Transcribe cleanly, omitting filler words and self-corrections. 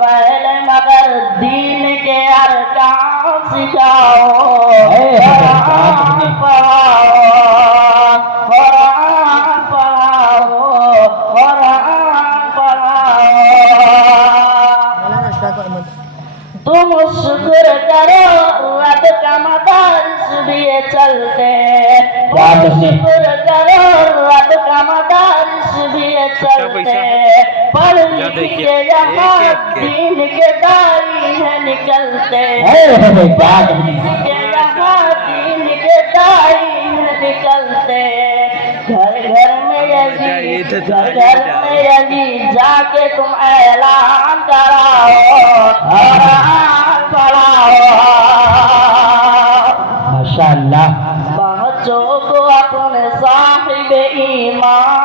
पहले मगर दीन के अरकान सिखाओ, कुरान पढ़ाओ, कुरान पढ़ाओ, कुरान पढ़ाओ। तुम शुक्र करो रब का मदारिस भी चलते, शुक्र करो रब का मदारिस भी चलते, पढ़ लिख के यहाँ दीन के दाई है निकलते, पढ़ लिख के यहाँ दीन के दाई है निकलते। घर घर में यजीद, घर घर में यजीद जाके तुम ऐलान कराओ, कुरान पढ़ाओ। माशाअल्लाह। बच्चों को अपने साहिब ईमान